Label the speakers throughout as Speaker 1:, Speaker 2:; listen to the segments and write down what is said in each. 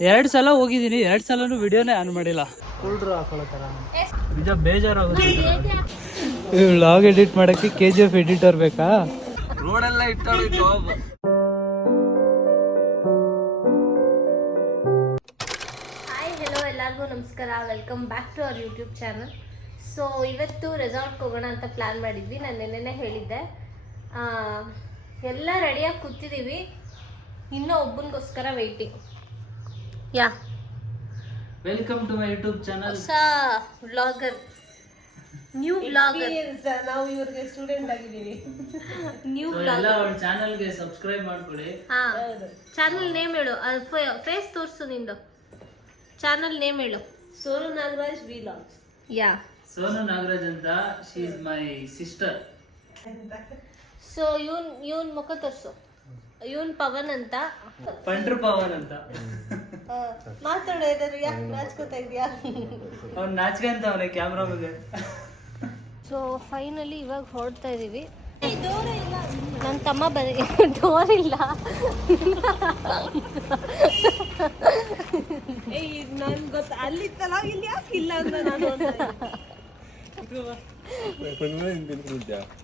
Speaker 1: ಎರಡು ಸಲ ಹೋಗಿದ್ದೀನಿ ಎರಡು ಸಲನೂ ವಿಡಿಯೋನೇ ಆನ್ ಮಾಡಿಲ್ಲ. ಕೂಲ್ಡ್ರು ಹಾಕೊಳತ್ತಾರ ನಿಜ ಬೇಜಾರಾಗುತ್ತೆ. ವ್ಲಾಗ್ ಎಡಿಟ್ ಮಾಡೋಕ್ಕೆ ಕೆ ಜಿ ಎಫ್ ಎಡಿಟರ್ ಬೇಕಾ? ರೋಡೆಲ್ಲ
Speaker 2: ಹಾಯ್ ಹೆಲೋ ಎಲ್ಲರಿಗೂ ನಮಸ್ಕಾರ. Welcome back to our YouTube channel so ಇವತ್ತು ರೆಸಾರ್ಟ್ಗೆ ಹೋಗೋಣ ಅಂತ ಪ್ಲ್ಯಾನ್ ಮಾಡಿದ್ವಿ. ನಾನು ನಿನ್ನೆ ಹೇಳಿದ್ದೆ. ಆ, ಎಲ್ಲ ರೆಡಿಯಾಗಿ ಕೂತಿದ್ದೀವಿ ಇನ್ನೂ ಒಬ್ಬನಿಗೋಸ್ಕರ waiting yeah.
Speaker 1: Welcome to my YouTube channel
Speaker 2: ಹೊಸ ವ್ಲಾಗರ್ ನ್ಯೂ ವ್ಲಾಗರ್
Speaker 3: ನಾವು ಇವ್ರಿಗೆ ಸ್ಟೂಡೆಂಟ್ ಆಗಿದ್ದೀವಿ.
Speaker 2: ನ್ಯೂ
Speaker 1: ಎಲ್ಲ
Speaker 2: ವ್ಲಾಗರ್
Speaker 1: ಅವ್ರ ಚಾನಲ್ಗೆ ಸಬ್ಸ್ಕ್ರೈಬ್ ಮಾಡ್ಕೊಳ್ಳಿ
Speaker 2: ಹಾ. ಚಾನಲ್ ನೇಮ್ ಹೇಳು. ಫೇಸ್ ತೋರಿಸು ನಿಂದು. ಚಾನಲ್ ನೇಮ್ ಹೇಳು.
Speaker 3: Sonu Nagaraj vlogs
Speaker 2: yeah.
Speaker 1: Sonu Nagaraj ಅಂತ. She is my sister
Speaker 2: so ಇವನ್ ಇವನ್ ಮುಖ ತೋರಿಸು. ಇವನ್ ಪವನ್ ಅಂತ.
Speaker 1: ಪಂಡ್ರ ಪವನ್ ಅಂತ.
Speaker 3: ಮಾತಾಡೋ ಏನಾದ್ರು ಯಾಕೆ ನಾಚ್ಕೋತಾ ಇದೆಯಾ?
Speaker 1: ಅವ್ನು ನಾಚ್ಕಂತ ಅವನೇ ಕ್ಯಾಮ್ರಾ ಮುಂದೆ.
Speaker 2: ಸೊ ಫೈನಲಿ ಇವಾಗ ಹೊರಡ್ತಾ ಇದೀವಿ. ನನ್ನ ತಮ್ಮ ಬರೀ ಡೋರ್ ಇಲ್ಲ.
Speaker 3: ಏಯ್ ನನ್ ಗೊತ್ತ ಅಲ್ಲಿತ್ತಲ್ಲ? ಇಲ್ಲಿ ಯಾಕೆ ಇಲ್ಲ ಅಂತ ನಾನು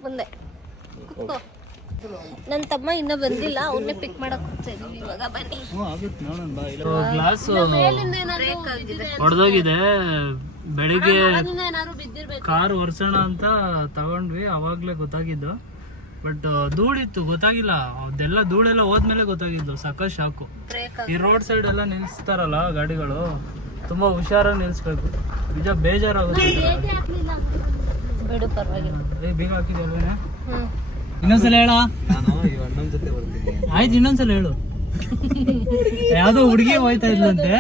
Speaker 2: ಮುಂದೆ. ಕುತ್ಕೋ ನನ್ನ ತಮ್ಮ ಇನ್ನೂ ಬಂದಿಲ್ಲ ಅವನ್ನೇ ಪಿಕ್ ಮಾಡಕ್ ಹೋಗ್ತಾ ಇದೀವಿ ಇವಾಗ ಬನ್ನಿ.
Speaker 1: ಗ್ಲಾಸ್
Speaker 2: ಬ್ರೇಕ್ ಆಗಿದೆ.
Speaker 1: ಹೊಡೆದೋಗಿದೆ ಬೆಳಿಗ್ಗೆ ಕಾರ್ ಒರ್ಸೋಣ ಅಂತ ತಗೊಂಡ್ವಿ ಅವಾಗ್ಲೇ ಗೊತ್ತಾಗಿದ್ದು. ಬಟ್ ಧೂಳಿತ್ತು ಗೊತ್ತಾಗಿಲ್ಲ. ಅದೆಲ್ಲ ಧೂಳೆಲ್ಲ ಹೋದ್ಮೇಲೆ ಗೊತ್ತಾಗಿದ್ದು ಸಕ್ಕ ಶಾಕು.
Speaker 2: ಬ್ರೇಕ್
Speaker 1: ಈ ರೋಡ್ ಸೈಡ್ ಎಲ್ಲ ನಿಲ್ಸ್ತಾರಲ್ಲ ಗಾಡಿಗಳು ತುಂಬಾ ಹುಷಾರಾಗಿ ನಿಲ್ಸ್ಬೇಕು. ನಿಜ ಬೇಜಾರಾಗುತ್ತೆ.
Speaker 2: ಬಿಡು ಪರವಾಗಿಲ್ಲ.
Speaker 1: ಏ, ಬೀಗ
Speaker 2: ಹ್ಮ್.
Speaker 1: ಇನ್ನೊಂದ್ಸಲ ಹೇಳ. ಆಯ್ತು ಇನ್ನೊಂದ್ಸಲ ಹೇಳು. ಯಾವ್ದೋ ಹುಡುಗಿ ಹೋಯ್ತಾ ಇದ್ಲಂತೆ.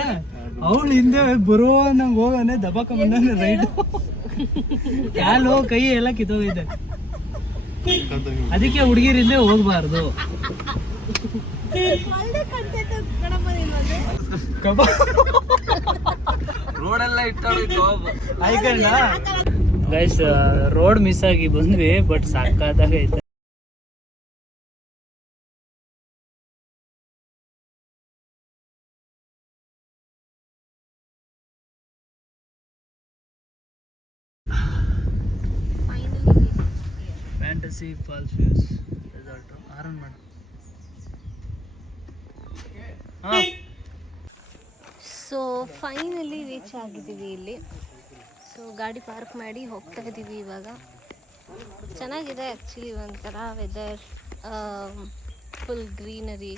Speaker 1: ಅವಳು ಹಿಂದೆ ಬರುವ ನಂಗೆ ಹೋಗನೆ ದಬಾಕ ಬಂದಾನೆ ರೈಟ್. ಕ್ಯಾಲು ಕೈ ಎಲ್ಲ ಕಿತ್ತೋಗೈತೆ. ಅದಕ್ಕೆ ಹುಡುಗಿರಿಂದ ಹೋಗ್ಬಾರ್ದು. ರೋಡೆಲ್ಲ ಆಯ್ಕಣ್ಣ. ಗೈಸ್ ರೋಡ್ ಮಿಸ್ ಆಗಿ ಬಂದ್ವಿ ಬಟ್ ಸಾಕಾದಾಗೈತೆ ಫ್ಯಾಂಟಸಿ ಫಾಲ್ಸ್ ವ್ಯೂಸ್ ರೆಸಾರ್ಟ್ ಆರನ್ ಮಾಡು ಹಾಂ
Speaker 2: ಸೊ ಫೈನಲಿ ರೀಚ್ ಆಗಿದ್ದೀವಿ ಇಲ್ಲಿ. ಸೊ ಗಾಡಿ ಪಾರ್ಕ್ ಮಾಡಿ ಹೋಗ್ತಾ ಇದ್ದೀವಿ ಇವಾಗ. ಚೆನ್ನಾಗಿದೆ ಆ್ಯಕ್ಚುಲಿ ಒಂಥರ weather full greenery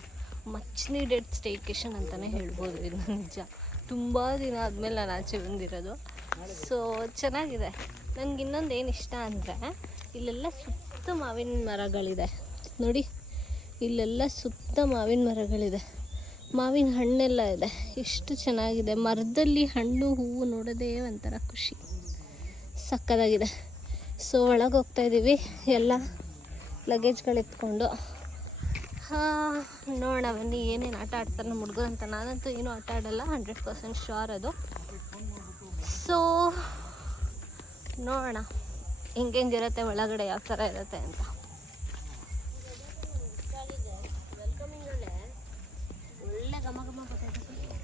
Speaker 2: much needed staycation ಅಂತಲೇ ಹೇಳ್ಬೋದು ಇದು ನಿಜ. ತುಂಬ ದಿನ ಆದಮೇಲೆ ನಾನು ಆಚೆ ಬಂದಿರೋದು. ಸೊ ಚೆನ್ನಾಗಿದೆ. ನನಗೆ ಇನ್ನೊಂದು ಏನು ಇಷ್ಟ ಅಂದರೆ ಇಲ್ಲೆಲ್ಲ ಸುತ್ತ ಮಾವಿನ ಮರಗಳಿದೆ. ನೋಡಿ, ಇಲ್ಲೆಲ್ಲ ಸುತ್ತ ಮಾವಿನ ಮರಗಳಿದೆ. ಮಾವಿನ ಹಣ್ಣೆಲ್ಲ ಇದೆ. ಎಷ್ಟು ಚೆನ್ನಾಗಿದೆ. ಮರದಲ್ಲಿ ಹಣ್ಣು, ಹೂವು ನೋಡೋದೇ ಒಂಥರ ಖುಷಿ. ಸಕ್ಕದಾಗಿದೆ. ಸೊ ಒಳಗೆ ಹೋಗ್ತಾ ಇದ್ದೀವಿ ಎಲ್ಲ ಲಗೇಜ್ಗಳು ಎತ್ಕೊಂಡು ಹಾಂ, ನೋಡೋಣ ಬನ್ನಿ, ಏನೇನು ಆಟ ಆಡ್ತಾರೆ ನಮ್ಮ ಹುಡುಗರು ಅಂತ. ನಾನಂತೂ ಏನೂ ಆಟ ಆಡಲ್ಲ ಹಂಡ್ರೆಡ್ ಪರ್ಸೆಂಟ್ ಶೋರ್ ಅದು. ಸೊ ನೋಡೋಣ. ಹೆಂಗೆ ಹೆಂಗಿರುತ್ತೆ ಒಳಗಡೆ ಯಾವ ಥರ ಇರುತ್ತೆ ಅಂತ.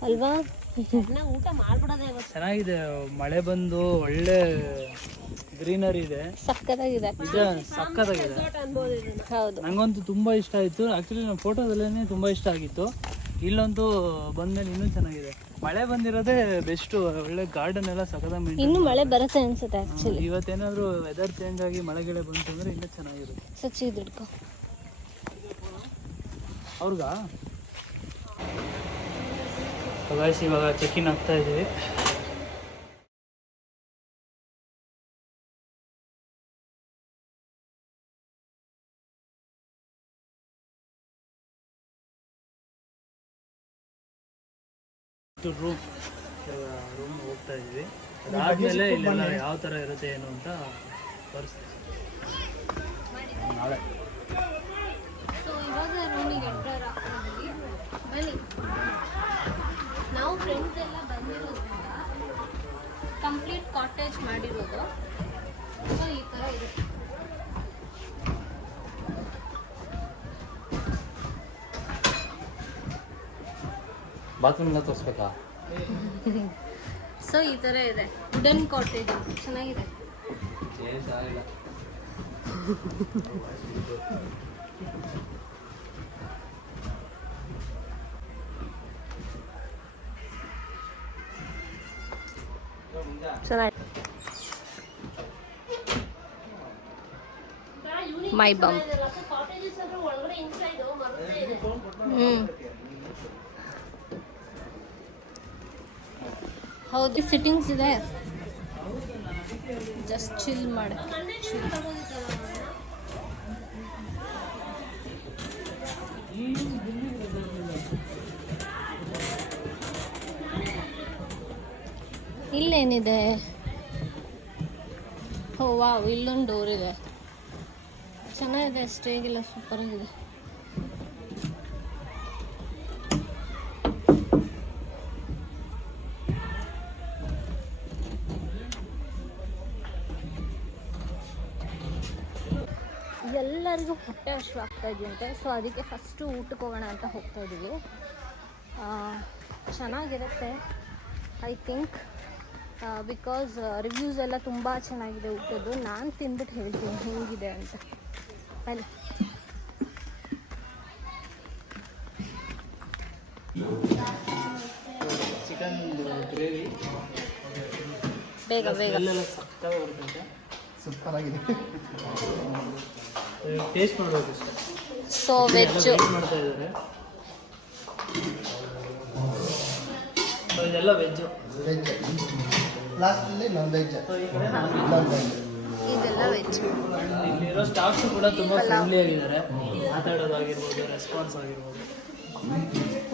Speaker 2: ಅಲ್ವಾ? ಊಟ
Speaker 1: ಚೆನ್ನಾಗಿದೆ. ಮಳೆ ಬಂದು ಒಳ್ಳೆ ಗ್ರೀನರಿ ಇದೆ.
Speaker 2: ಸಕ್ಕತ್ತಾಗಿದೆ.
Speaker 1: ಸಕ್ಕತ್ತಾಗಿದೆ.
Speaker 2: ಹೌದು.
Speaker 1: ನಂಗಂತೂ ತುಂಬಾ ಇಷ್ಟ ಆಯ್ತು. ಆಕ್ಚುಲಿ ನಮ್ಮ ಫೋಟೋದಲ್ಲೇ ತುಂಬಾ ಇಷ್ಟ ಆಗಿತ್ತು. ಇಲ್ಲಂತೂ ಬಂದ್ಮೇಲೆ ಇನ್ನೂ ಚೆನ್ನಾಗಿದೆ. ಮಳೆ ಬಂದಿರೋದೇ ಬೆಸ್ಟ್ ಒಳ್ಳೆ ಗಾರ್ಡನ್ ಎಲ್ಲ ಸಕದ
Speaker 2: ಇನ್ನು ಮಳೆ ಬರುತ್ತೆ ಅನ್ಸುತ್ತೆ ಆಕ್ಚುಲಿ
Speaker 1: ಇವತ್ತೇನಾದ್ರು ವೆದರ್ ಚೇಂಜ್ ಆಗಿ ಮಳೆ ಗಿಳೆ ಬಂತು ಅಂದ್ರೆ ಇನ್ನೂ ಚೆನ್ನಾಗಿರುತ್ತೆ.
Speaker 2: ಸಚ್ಚಿ ದುಡ್ಕೋ
Speaker 1: ಅವ್ರಿಗಾ? ಇವಾಗ ಚೆಕ್ ಇನ್ ಆಗ್ತಾ ಇದೀವಿ ರೂಮ್ ರೂಮ್ ಹೋಗ್ತಾ ಇದ್ವಿ. ಅದಾದ್ಮೇಲೆ ಇಲ್ಲೆಲ್ಲ ಯಾವ ಥರ ಇರುತ್ತೆ ಏನು ಅಂತ ತೋರಿಸ್ತೀವಿ ನಾಳೆ.
Speaker 2: ಸೊ ಇವಾಗ ರೂಮಿಗೆ ಎಂಟರ್ ಆಗ್ತಿದ್ವಿ ಬನ್ನಿ. ನಾವು ಫ್ರೆಂಡ್ಸ್ ಎಲ್ಲ ಬಂದಿರೋದ್ರಿಂದ ಕಂಪ್ಲೀಟ್ ಕಾಟೇಜ್ ಮಾಡಿರೋದು. ಸೊ ಈ ಥರ ಇರುತ್ತೆ.
Speaker 1: ಬಾತ್ರೂಮ್ ಎಲ್ಲ ತೋರಿಸ್ಬೇಕಾ
Speaker 2: ಸೊ ಈ ಥರ ಇದೆ ವುಡನ್ ಕಾಟೇಜ್ ಚೆನ್ನಾಗಿದೆ ಚೆನ್ನಾಗಿ ಮೈ ಬಮ್ ಹ್ಞೂ ಹೌದು ಸಿಟ್ಟಿಂಗ್ಸ್ ಇದೆ. ಜಸ್ಟ್ ಚಿಲ್ ಮಾಡಿ. ಇಲ್ಲೇನಿದೆ? ಓ, ವಾವ್, ಇಲ್ಲೊಂದು ಡೋರ್ ಇದೆ. ಚೆನ್ನಾಗಿದೆ ಸ್ಟೇಗೆಲ್ಲ ಸೂಪರ್ ಎಲ್ಲರಿಗೂ ಹೊಟ್ಟೆ ಹಸಿವು ಆಗ್ತಾ ಇದೆಯಂತೆ ಸೊ ಅದಕ್ಕೆ ಫಸ್ಟು ಊಟಕ್ಕೆ ಹೋಗೋಣ ಅಂತ ಹೋಗ್ತಾ ಇದ್ದೀವಿ ಆ, ಚೆನ್ನಾಗಿರುತ್ತೆ ಐ ಥಿಂಕ್ ಬಿಕಾಸ್ ರಿವ್ಯೂಸ್ ಎಲ್ಲ ತುಂಬ ಚೆನ್ನಾಗಿದೆ ಊಟದ್ದು. ನಾನು ತಿಂದ್ಬಿಟ್ಟು ಹೇಳ್ತೀನಿ ಹೇಗಿದೆ ಅಂತ. ಅಲ್ಲಿ
Speaker 1: ಚಿಕನ್ ಗ್ರೇವಿ
Speaker 2: ಬೇಗ ಬೇಗ.
Speaker 4: ಸೂಪರ್ ಆಗಿದೆ
Speaker 1: ಟೇಸ್ಟ್ ಮಾಡೋದು
Speaker 2: ಸೊ ವೆಜ್ಜು
Speaker 1: ವೆಜ್ ಮಾಡ್ತಾ ಇದ್ದಾರೆ. ಸೊ ಇದೆಲ್ಲ ವೆಜ್ಜು
Speaker 4: ವೆಜ್ ಲಾಸ್ಟಲ್ಲಿ ನಾನ್ ವೆಜ್ ನಾನ್ ವೆಜ್
Speaker 2: ಇದೆಲ್ಲ ವೆಜ್
Speaker 1: ಇಲ್ಲಿರೋ ಸ್ಟಾಫ್ಸು ಕೂಡ ತುಂಬ ಫ್ರೆಂಡ್ಲಿ ಆಗಿದ್ದಾರೆ. ಮಾತಾಡೋದಾಗಿರ್ಬೋದು ರೆಸ್ಪಾನ್ಸ್ ಆಗಿರ್ಬೋದು.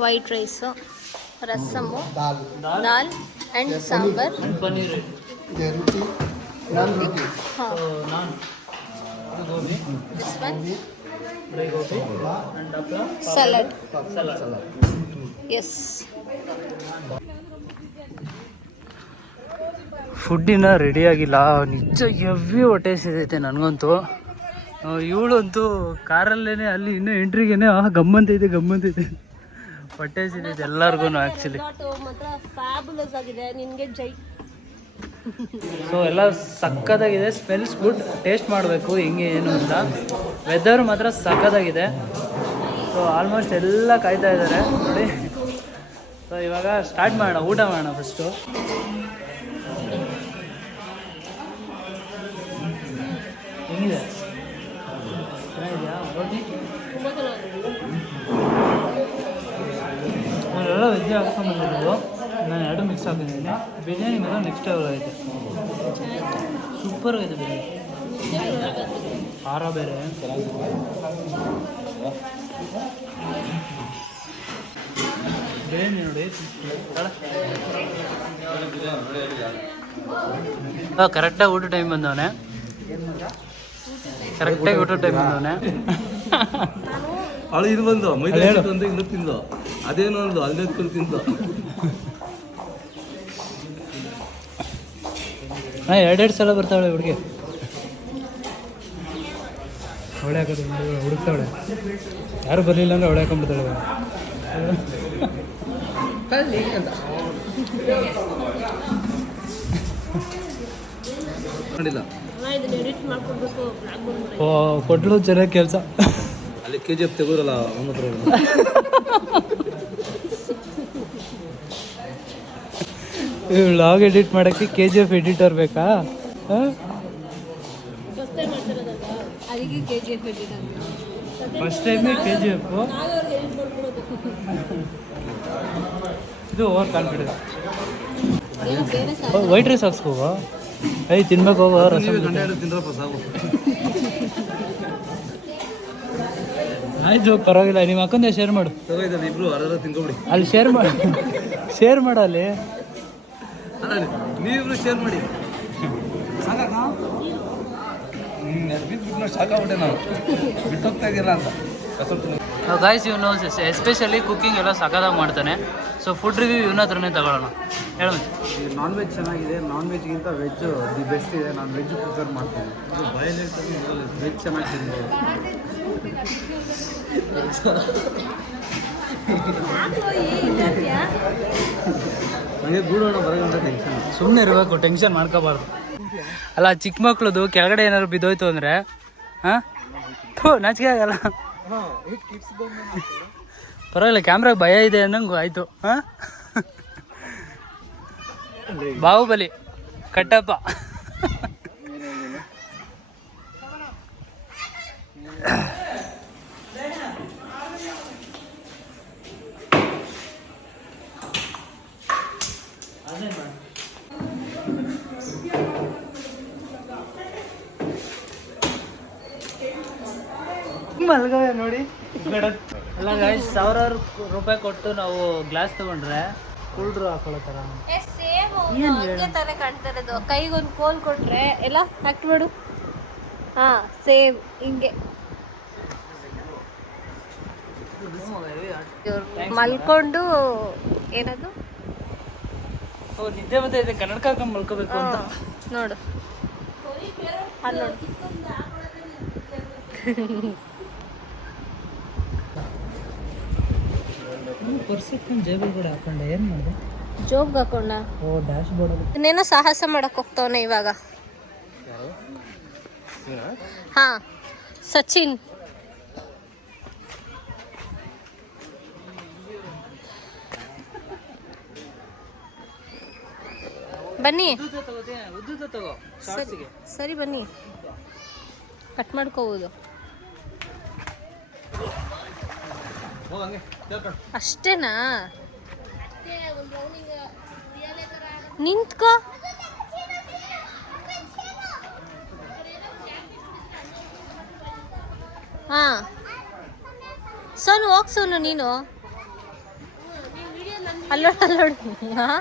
Speaker 2: White rice rasam
Speaker 4: dal.
Speaker 1: Dal.
Speaker 2: And sambar.
Speaker 1: Paneer.
Speaker 4: ಇದೆ ರುಟಿ ನಾನ್
Speaker 2: ಹಾಂ.
Speaker 1: ನಾನ್ ಇದು gobi
Speaker 2: this
Speaker 1: dry gobi and ಹಪ್ಪಳ
Speaker 2: ಸಲಾಡ್
Speaker 1: ಸಲಾಡ್
Speaker 2: ಎಸ್
Speaker 1: ಫುಡ್ಡಿನ ರೆಡಿ ಆಗಿಲ್ಲ. ನಿಜ ಎವ್ವಿ ಹೊಟ್ಟೆ ಸಿದೈತೆ ನನಗಂತೂ. ಇವಳಂತೂ ಕಾರಲ್ಲೇನೆ ಅಲ್ಲಿ ಇನ್ನೂ ಎಂಟ್ರಿಗೇನೆ ಆ ಗಮ್ಮಂತೈತೆ ಗಮ್ಮಂತೈತೆ. ಹೊಟ್ಟೆ ಸಿದೈತೆ ಎಲ್ಲರಿಗೂ ಆ್ಯಕ್ಚುಲಿ
Speaker 2: ಮಾತ್ರ ಫ್ಯಾಬುಲಸ್ ಆಗಿದೆ. ನಿನಗೆ ಜೈ
Speaker 1: ಸೊ ಎಲ್ಲ ಸಕ್ಕತ್ತಾಗಿದೆ. ಸ್ಮೆಲ್ಸ್ ಗುಡ್ ಟೇಸ್ಟ್ ಮಾಡಬೇಕು. ಹೆಂಗೆ ಏನು ಅಂತ ವೆದರ್ ಮಾತ್ರ ಸಕ್ಕತ್ತಾಗಿದೆ. ಸೊ ಆಲ್ಮೋಸ್ಟ್ ಎಲ್ಲ ಕಾಯ್ತಾ ಇದ್ದಾರೆ. ನೋಡಿ. ಸೊ ಇವಾಗ ಸ್ಟಾರ್ಟ್ ಮಾಡೋಣ. ಊಟ ಮಾಡೋಣ ಫಸ್ಟು ಹೆಂಗಿದೆ? ಚೆನ್ನಾಗಿದೆಯಾ? ರೋಟಿ? ಎಲ್ಲ ವೆಜ್ ಹಾಕ್ಕೊಂಡ್ಬಂದಿರೋದು ನಾನು ಎರಡು ಮಿಕ್ಸ್ ಹಾಕಿದ್ದೀನಿ. ಬಿರಿಯಾನಿ ಮೇಲೆ ನೆಕ್ಸ್ಟ್ ಲೆವೆಲ್ ಐತೆ. ಸೂಪರ್ ಆಗಿದೆ ಬಿರಿಯಾನಿ. ಖಾರ ಬೇರೆ. ಬಿರಿಯಾನಿ ನೋಡಿ ಕರೆಕ್ಟಾಗಿ ಊಟ ಟೈಮ್ ಬಂದವನೆ. ಕರೆಕ್ಟಾಗಿ ಊಟ ಟೈಮ್ ಬಂದವನೆ.
Speaker 5: ಅವಳು ಇದು ಬಂದು ಮೈದಾ ಬಂದು ಇನ್ನು ತಿಂದು. ಅದೇನೋ ಒಂದು ಅಲ್ಲೇ ತಿಂದು.
Speaker 1: ಹಾಂ ಎರಡೆರಡು ಸಲ ಬರ್ತಾಳೆ ಹುಡುಗಿ. ಅವಳೆ ಹಾಕೋದು ಹುಡುಕ್ತಾವಳೆ. ಯಾರು ಬರಲಿಲ್ಲ ಅಂದ್ರೆ ಅವಳೆ ಹಾಕೊಂಡ್ಬಿಡ್ತಾಳೆ ಓ ಕೊಟ್ಲು ಚೆನ್ನಾಗಿ ಕೆಲಸ.
Speaker 5: ಅಲ್ಲಿ ಕೆ ಜಿ ಎಫ್ ತೆಗೋರಲ್ಲ ಅವನ ಹತ್ರ.
Speaker 1: ವ್ಲಾಗ್ ಎಡಿಟ್ ಮಾಡೋಕ್ಕೆ ಕೆ ಜಿ ಎಫ್ ಎಡಿಟರ್ ಬೇಕಾ? ಹಾಂ?
Speaker 2: First time K G F
Speaker 1: ಇದು ಓವರ್ ಕಾನ್ಫಿಡೆನ್ಸ್ ವೈಟ್ ರೈಸ್ ಹಾಕ್ಸ್ಕೋವ ಐ ತಿನ್ಬೇಕು ಹೋಗೋ ರಸ
Speaker 5: ಆಯ್ತು ಸಾಕು
Speaker 1: ಪರವಾಗಿಲ್ಲ ನೀವು ಹಾಕೊಂಡೇ ಶೇರ್ ಮಾಡು.
Speaker 5: ಇಬ್ರು
Speaker 1: ಅಲ್ಲಿ ಶೇರ್ ಮಾಡಿ. ಶೇರ್ ಮಾಡು ಅಲ್ಲಿ
Speaker 5: ಅಲ್ಲ. ನೀವಿಬ್ರು ಶೇರ್ ಮಾಡಿ. ಸಾಕಕ್ಕ ಬಿಟ್ಟು ಸಾಕಾಗ್ಬಿಟ್ಟೆ ನಾವು. ಬಿಟ್ಟೋಗ್ತಾ ಅಂತ.
Speaker 1: ಗಾಯ್ಸ್ ಇವನು ಎಸ್ಪೆಷಲಿ ಕುಕ್ಕಿಂಗ್ ಎಲ್ಲ ಸಖತ್ತಾಗಿ ಮಾಡ್ತಾನೆ. ಸೊ ಫುಡ್ ರಿವ್ಯೂ ಇವನ ಹತ್ರನೇ ತಗೊಳ್ಳೋಣ. ಹೇಳ
Speaker 4: ನಾನ್ ವೆಜ್ ಚೆನ್ನಾಗಿದೆ. ನಾನ್ ವೆಜ್ಗಿಂತ ವೆಜ್ ದಿ ಬೆಸ್ಟ್ ಇದೆ. ನಾನು ವೆಜ್ ಪ್ರಿಫರ್ ಮಾಡ್ತೀನಿ. ವೆಜ್ ಚೆನ್ನಾಗಿ ತಿಂದೆ ನನಗೆ ಗೂಡೋಣ ಬರೋಗಂತ ಟೆನ್ಷನ್
Speaker 1: ಸುಮ್ಮನೆ ಇರಬೇಕು ಟೆನ್ಷನ್ ಮಾಡ್ಕೋಬಾರ್ದು. ಅಲ್ಲ, ಚಿಕ್ಕ ಮಕ್ಳದು ಕೆಳಗಡೆ ಏನಾದ್ರು ಬಿದ್ದೋಯ್ತು ಅಂದರೆ, ಹಾಂ? ನಾಚಿಕೆ ಆಗಲ್ಲ. ಪರವಾಗಿಲ್ಲ ಕ್ಯಾಮ್ರಾಗೆ ಭಯ ಇದೆ ಅನ್ನಂಗೆ ಆಯಿತು, ಹಾಂ? ಬಾಹುಬಲಿ, ಕಟ್ಟಪ್ಪ. ಮಲ್ಗವೆ ನೋಡಿ. ಅಲ್ಲ ಗಾಯ್ಸ್ ಸಾವಿರಾರು ರೂಪಾಯಿ ಕೊಟ್ಟು ನಾವು ಗ್ಲಾಸ್ ತಗೊಂಡ್ರೆ ಕೂಲ್ಡ್ರು ಹಾಕೊಳ್ಳೋ ಥರ
Speaker 2: ಸೇಮ್ ತಾನೇ ಕಾಣ್ತಾ ಇರೋದು ಕೈಗೊಂದು ಕೋಲ್ ಕೊಟ್ರೆ ಎಲ್ಲ ಫ್ಯಾಕ್ಟ್ ಮಾಡು. ಹಾ ಸೇಮ್ ಹಿಂಗೆ. ಮಲ್ಕೊಂಡು ಏನದು?
Speaker 1: ಓ ನಿದ್ದೆ ಬಂದ ಇದೆ ಕನ್ನಡಕ ಹಾಕೊಂಡು ಮಲ್ಕೋಬೇಕು ಅಂತ.
Speaker 2: ನೋಡು. ಅಲ್ಲಿ ನೋಡು.
Speaker 1: ಪರ್ಸ್ ಇಟ್ಕೊಂಡು ಜೇಬಿಗೆ ಕೂಡ ಹಾಕೊಂಡೆ. ಏನು ಮಾಡಿದೆ?
Speaker 2: ಜೋಬ್ಗೆ ಹಾಕೊಂಡ?
Speaker 1: ಓ ಡ್ಯಾಶ್ ಬೋರ್ಡಲ್ಲಿ
Speaker 2: ಇನ್ನೇನೋ ಸಾಹಸ ಮಾಡಕ್ ಹೋಗ್ತಾವನೆ ಇವಾಗ. ಹಾ ಸಚಿನ್. ಬನ್ನಿ. ಸರಿ ಬನ್ನಿ. ಕಟ್ ಮಾಡ್ಕೋಬೋದು. ಅಷ್ಟೇನಾ? ನಿಂತ್ಕೋ. ಹಾ. ಸೋನು ಹೋಗ್ ಸೋನು ನೀನು. Allowed allowed. ಹಾ?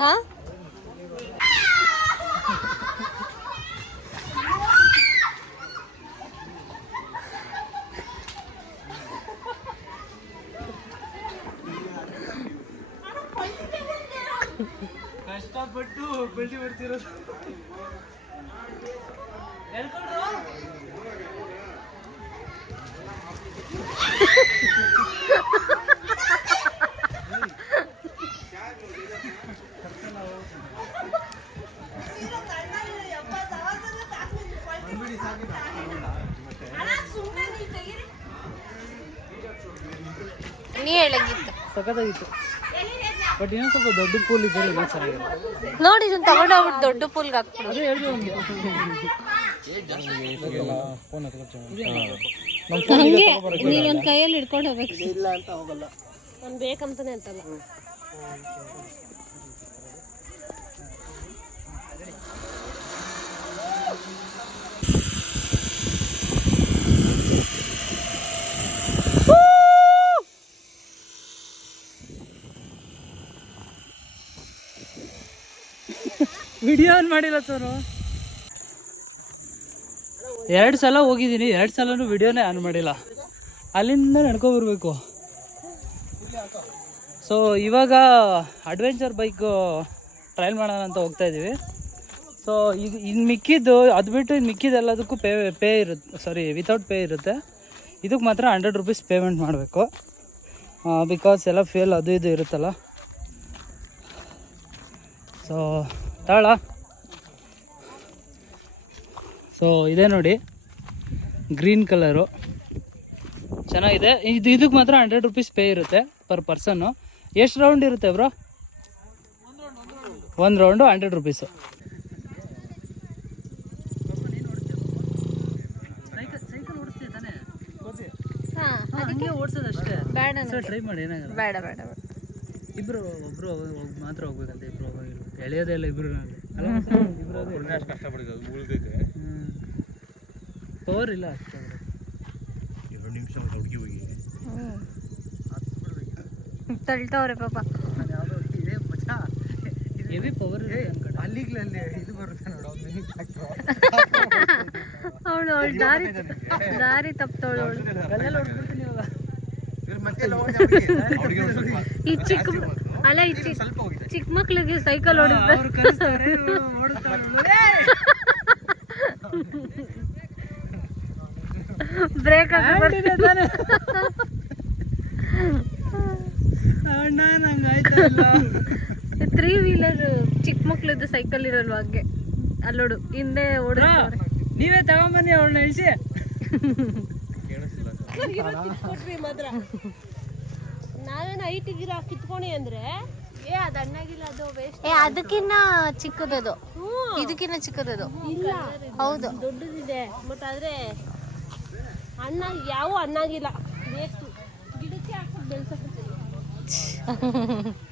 Speaker 2: ಹಾ?
Speaker 1: ಕಷ್ಟಪಟ್ಟು ಬೆಳ್ಳಿ ಬರ್ತಿರೋದು.
Speaker 2: ಹೇಳಂಗಿತ್ತು.
Speaker 1: ಸಖತ್ತಾಗಿತ್ತು. ಬಟ್ ಇನ್ನೊಂದು ಸ್ವಲ್ಪ ದೊಡ್ಡ ಪೂಲ್ ಇದ್ದರೆ ಇನ್ನೂ ಚೆನ್ನಾಗಿದೆ
Speaker 2: ನೋಡಿ ಇದನ್ನ ತಗೊಂಡೋಗ್ಬಿಟ್ಟು ದೊಡ್ಡ ಪೂಲ್ಗೆ ಹಾಕ್ಬಿಡು.
Speaker 1: ಅದೇ
Speaker 2: ಹಂಗೆ ಕೈಯಲ್ಲಿ ಹಿಡ್ಕೊಂಡು ಹೋಗ್ಬೇಕು. ಇಲ್ಲ ಅಂತ ಹೋಗಲ್ಲ. ಅವ್ನು ಬೇಕಂತಾನೆ ಅಂತಲ್ಲ.
Speaker 1: ವಿಡಿಯೋ ಆನ್ ಮಾಡಿಲ್ಲ ಸರ್. ಎರಡು ಸಲ ಹೋಗಿದ್ದೀನಿ, ಎರಡು ಸಲನೂ ವಿಡಿಯೋನೇ ಆನ್ ಮಾಡಿಲ್ಲ. ಅಲ್ಲಿಂದ ನಡ್ಕೊಬರ್ಬೇಕು ಸೊ ಇವಾಗ ಅಡ್ವೆಂಚರ್ ಬೈಕು ಟ್ರಯಲ್ ಮಾಡೋಣ ಅಂತ ಹೋಗ್ತಾ ಇದ್ದೀವಿ ಸೊ ಇದು ಇನ್ನು ಮಿಕ್ಕಿದ್ದು, ಅದು ಬಿಟ್ಟು ಇನ್ನು ಪೇ ಪೇ ಇರುತ್ತೆ ಸಾರಿ ವಿತೌಟ್ ಪೇ ಇರುತ್ತೆ. ಇದಕ್ಕೆ ಮಾತ್ರ ಹಂಡ್ರೆಡ್ ರುಪೀಸ್ ಪೇಮೆಂಟ್ ಮಾಡಬೇಕು. ಬಿಕಾಸ್ ಎಲ್ಲ ಫೇಲ್ ಅದು ಇದು ಇರುತ್ತಲ್ಲ. ಸೊ ತಾಳ. ಸೊ ಇದೆ ನೋಡಿ. ಗ್ರೀನ್ ಕಲರು ಚೆನ್ನಾಗಿದೆ. ಇದು ಇದಕ್ಕೆ ಮಾತ್ರ ಹಂಡ್ರೆಡ್ ರುಪೀಸ್ ಪೇ ಇರುತ್ತೆ ಪರ್ ಪರ್ಸನ್ನು ಎಷ್ಟು ರೌಂಡ್ ಇರುತ್ತೆ ಬ್ರೋ ಒಂದು ರೌಂಡು ಹಂಡ್ರೆಡ್ ರುಪೀಸು
Speaker 2: ಹಾ
Speaker 1: ಹಂಗೆ ಓಡಿಸೋದು ಅಷ್ಟೇ.
Speaker 2: ಬೇಡ
Speaker 1: ಸರ್ ಟ್ರೈ ಮಾಡಿ ಏನಾಗಲ್ಲ.
Speaker 2: ಬೇಡ ಬೇಡ
Speaker 1: ಇಬ್ರು ಒಬ್ರು ಮಾತ್ರ ಹೋಗ್ಬೇಕಂತ ಇಬ್ರು ಹೋಗಿಲ್ಲ ಎಳೆಯೋದೇ ಇಲ್ಲ ಇಬ್ರು ಪವರ್ ಇಲ್ಲ ಅಷ್ಟೇ
Speaker 6: ಎರಡು ನಿಮಿಷ ಹುಡುಗಿ ಹೋಗಿ.
Speaker 2: ತಳ್ತವ್ರೆ ಪಾಪ.
Speaker 1: ಹೆವಿ ಪವರ್
Speaker 4: ಅಲ್ಲಿಗ್ಲಲ್ಲಿ ಇದು ಬರುತ್ತೆ ನೋಡು ಮಿನಿ
Speaker 2: ಅವಳು ಅವಳು ದಾರಿ ದಾರಿ ತಪ್ತವಳು ಅವಳು. ಈ ಚಿಕ್ಕ ಅಲ್ಲ ಈ ಚಿಕ್ಕ ಮಕ್ಕಳಿಗೆ ಮಕ್ಳಿಗೆ ಸೈಕಲ್
Speaker 1: ಓಡಿಸ್ತಾರೆ.
Speaker 2: ಬ್ರೇಕ್ ತ್ರೀ ವೀಲರ್ ಚಿಕ್ಕ ಮಕ್ಳದ್ದು ಸೈಕಲ್ ಇರಲ್ವ ಹಂಗೆ? ಅಲ್ಲೋಡು ಹಿಂದೆ ಓಡಿಸ್ತಾರೆ.
Speaker 1: ನೀವೇ ತಗೊಂಬನ್ನಿ ಅವಳನ್ನ ಇಳಿಸಿ.
Speaker 3: ಮಾತ್ರ. ನಾವೇನು ಐಟಿಗಿರ ಕಿತ್ಕೊಣಿ ಅಂದ್ರೆ? ಏ ಅದು ಅಣ್ಣಾಗಿಲ್ಲ ಅದು ವೇಸ್ಟ್
Speaker 2: ಏ ಅದಕ್ಕಿನ್ನ ಚಿಕ್ಕದದು. ಇದಕ್ಕಿನ್ನ ಚಿಕ್ಕದದು.
Speaker 3: ಇಲ್ಲ.
Speaker 2: ಹೌದು.
Speaker 3: ದೊಡ್ಡದಿದೆ. ಬಟ್ ಆದ್ರೆ ಅಣ್ಣ ಯಾವ ಅಣ್ಣಾಗಿಲ್ಲ. ವೇಸ್ಟ್ ಗಿಡಕ್ಕೆ ಹಾಕಿ ಬೆಳ್ಸಕ್ಕೆ